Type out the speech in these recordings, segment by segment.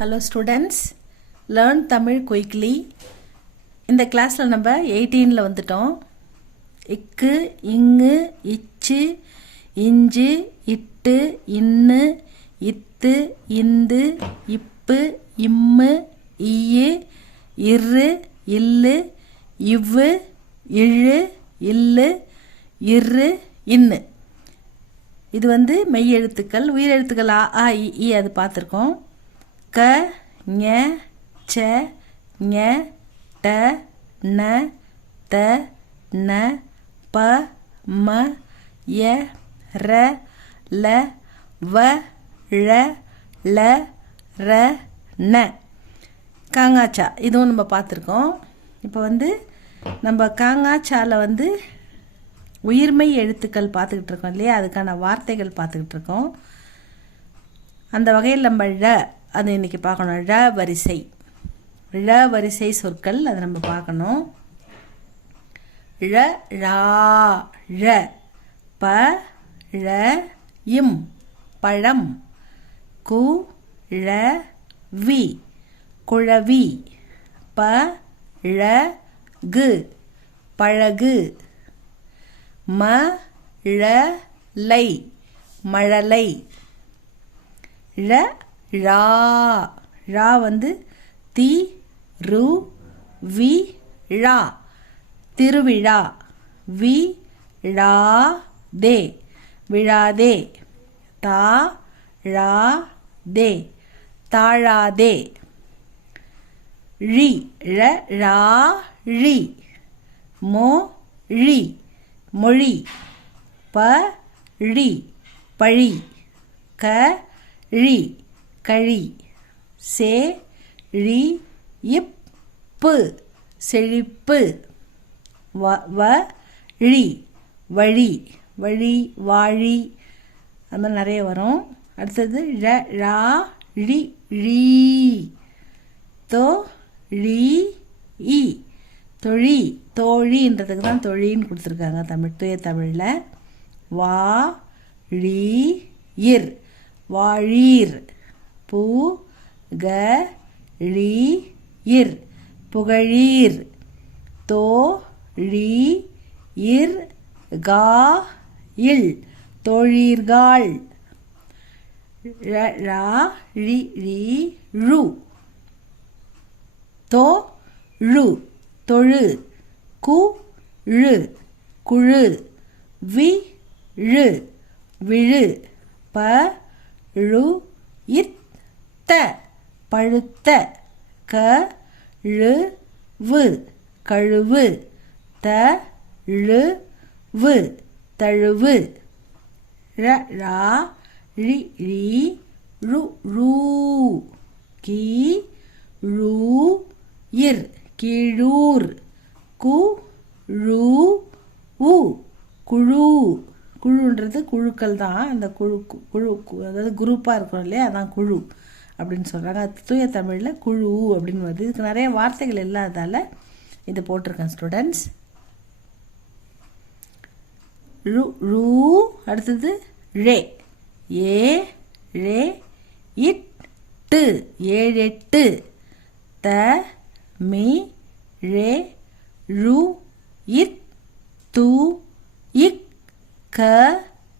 Hello students, learn Tamil quickly. இந்த கிளாஸ்ல நம்ம 18ல வந்துட்டோம். இக்கு, இங்கு, இச்சு, இஞ்சு, இட்டு, இன்னு, இத்து, இந்து, இப்பு, இம்மு, ஈயு, இரு, இல்லு, இவ்வு, இழு, இல்லு, இரு, இன்னு. இது மெய் எழுத்துக்கள். உயிர் எழுத்துக்கள் ஆ ஆ இ அது பார்த்துருக்கோம். க, ஞ, ச, ஞ, ட, ந, த, ந, ப, ம, ய, ர, ல, வ, ழ, ல, ர, ந. காங்காச்சா இதுவும் நம்ம பார்த்துருக்கோம். இப்போ நம்ம காங்காச்சாவில் உயிர்மெய் எழுத்துக்கள் பார்த்துக்கிட்டு இருக்கோம் இல்லையா, அதுக்கான வார்த்தைகள் பார்த்துக்கிட்டு இருக்கோம். அந்த வகையில் நம்ம ழ அது இன்றைக்கி பார்க்கணும். ழ வரிசை, ழ வரிசை சொற்கள் அதை நம்ம பார்க்கணும். ழ, ழா, ழ, ப, ழ, இம், பழம், கு, ழ, வி, குழவி, ப, ழ, கு, பழகு, ம, ழ, லை, மழலை, ழ, ழா, ழா தி, ரு, வி, ழா, திருவிழா, வி, ழா, தே, விழாதே, தா, ழா, தே, தாழாதே, ழி, ழ, ழா, ழி, மோ, ழி, மொழி, ப, ழி, பழி, க, ழி, கழி, சே, ழி, இப்பு, செழிப்பு, வ, ழி, வழி, வழி, வாழி, அது மாதிரி நிறைய வரும். அடுத்தது ழ, ழா, ழி, ழீ, தோ, ழி, இ, தொழி, தோழின்றதுக்கு தான் தொழின்னு கொடுத்துருக்காங்க தூய தமிழில். வா, ழி, இர், வாழீர், பூ, க, ழி, இர், புகழீர், தோ, ழி, இர், கா, இல், தோழீர்கள், ழ, ழி, ழி, ழு, தோ, ழு, தொழு, கு, ழு, குழு, வி, ழு, விழு, ப, ழு, இத், த, பழுத்த, க, ழு, வு, கழுவு, த, ழு, வு, தழுவு, ழ, ழா, ழி, ழீ, ழு, ழூ, கீ, ழூ, இர், கீழூர், கு, ழூ, உ, குழு. குழுன்றது குழுக்கள் தான். அந்த குழு அதாவது குரூப்பாக இருக்கும் இல்லையா, அதான் குழு அப்படின்னு சொல்கிறாங்க. தூய தமிழில் குழு அப்படின்னு வருது. இதுக்கு நிறைய வார்த்தைகள் இல்லாததால் இது போட்டிருக்கேன் ஸ்டூடெண்ட்ஸ். ழு, ழூ, அடுத்தது ழே, ஏ, ழே, இட்டு, ஏழெட்டு, த, மி, ழே, ழு, இத், து, இக், க,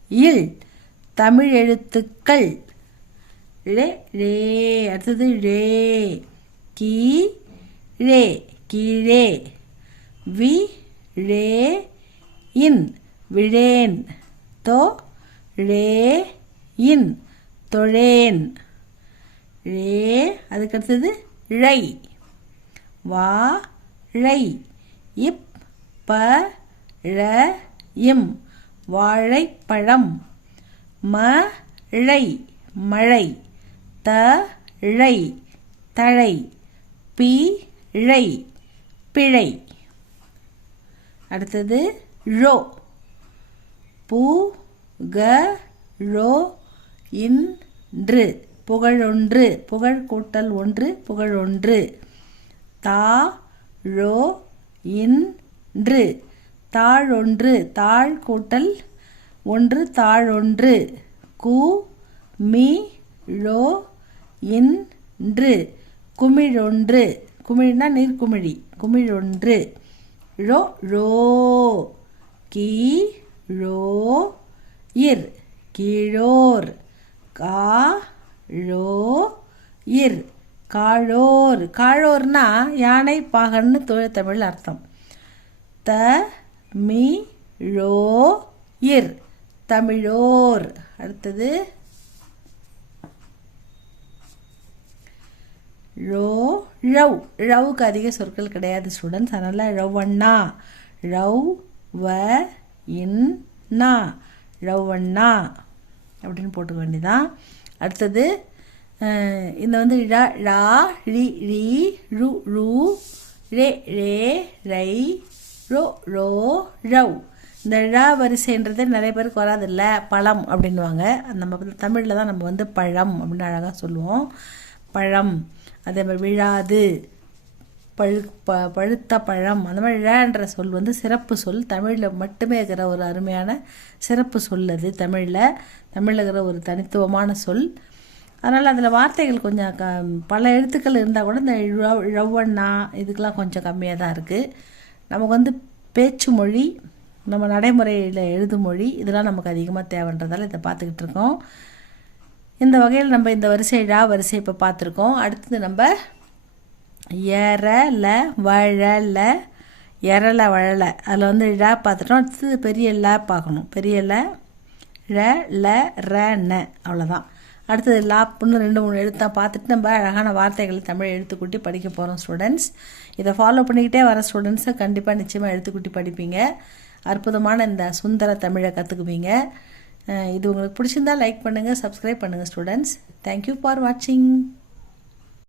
இல், தமிழ் எழுத்துக்கள். ழே, ழே, அடுத்தது ழே, கீ, ழே, கீழே, வி, ழே, இன், விழேன், தோ, ழே, இன், தொழேன், ழே, அதுக்கடுத்தது ழை, வா, ழை, இப், ப, ழ, இம், வாழைப்பழம், ம, ழை, மழை, த, ழை, தழை, பி, ழை, பிழை. அடுத்தது ழோ, பூ, க, ழோ, இன்று, புகழொன்று, புகழ் கூட்டல் ஒன்று, புகழொன்று, தா, ழோ, இன்று, தாழொன்று, தாழ் கூட்டல் ஒன்று, தாழொன்று, கு, மி, ழோ, இன், ன்று குமிழொன்று குமிழ்னா நீர்க்குமிழி குமிழொன்று ழோ ழோ கீ ழோ இர் கீழோர் கா ழோ இர் காழோர் காழோர்னா யானை பாகன்னு தூய தமிழ் அர்த்தம் த மி ழோ இர் தமிழோர் அடுத்தது ழோ ழவ் ழவுக்கு அதிக சொற்கள் கிடையாது ஸ்டூடெண்ட்ஸ் அதனால் ழவண்ணா ழவ் வ இன் நா ழவண்ணா அப்படின்னு போட்டுக்க வேண்டியதான் அடுத்தது இந்த வந்து ழ ழா ழி ழி ழு ழு ரே ரே ரை ழோ ழோ ழவ் இந்த ழ வரிசைன்றது நிறைய பேருக்கு வராதில்ல பழம் அப்படின்வாங்க நம்ம தமிழில் தான் நம்ம வந்து பழம் அப்படின்னு அழகாக சொல்லுவோம் பழம் அதே மாதிரி விழாது பழுத்த பழம் அந்த மாதிரி ழன்ற சொல் வந்து சிறப்பு சொல் தமிழில் மட்டுமே இருக்கிற ஒரு அருமையான சிறப்பு சொல் அது தமிழில் இருக்கிற ஒரு தனித்துவமான சொல் அதனால் அதில் வார்த்தைகள் கொஞ்சம் பல எழுத்துக்கள் இருந்தால் கூட இந்த ழவண்ணா இதுக்கெலாம் கொஞ்சம் கம்மியாக தான் இருக்குது நமக்கு வந்து பேச்சு மொழி நம்ம நடைமுறையில் எழுதும் மொழி இதெல்லாம் நமக்கு அதிகமாக தேவைன்றதால இதை பார்த்துக்கிட்டு இருக்கோம் இந்த வகையில் நம்ம இந்த வரிசை ழா வரிசை இப்போ பார்த்துருக்கோம் அடுத்தது நம்ம எரல வழல எரல வழல அதில் வந்து ழ பார்த்துட்டோம் அடுத்தது பெரிய ல பார்க்கணும் பெரிய ல ல ர ந அவ்வளோதான் அடுத்தது லாப்புன்னு 2-3 எழுத்தாக பார்த்துட்டு நம்ம அழகான வார்த்தைகளை தமிழ் எழுத்துக்கூட்டி படிக்க போகிறோம் ஸ்டூடெண்ட்ஸ் இதை ஃபாலோ பண்ணிக்கிட்டே வர ஸ்டூடெண்ட்ஸை கண்டிப்பாக நிச்சயமாக எழுத்துக்கூட்டி படிப்பீங்க அற்புதமான இந்த சுந்தர தமிழை கற்றுக்குவீங்க இது உங்களுக்கு பிடிச்சிருந்தால் லைக் பண்ணுங்கள் சப்ஸ்கிரைப் பண்ணுங்கள் ஸ்டூடெண்ட்ஸ் தேங்க்யூ ஃபார் வாட்சிங்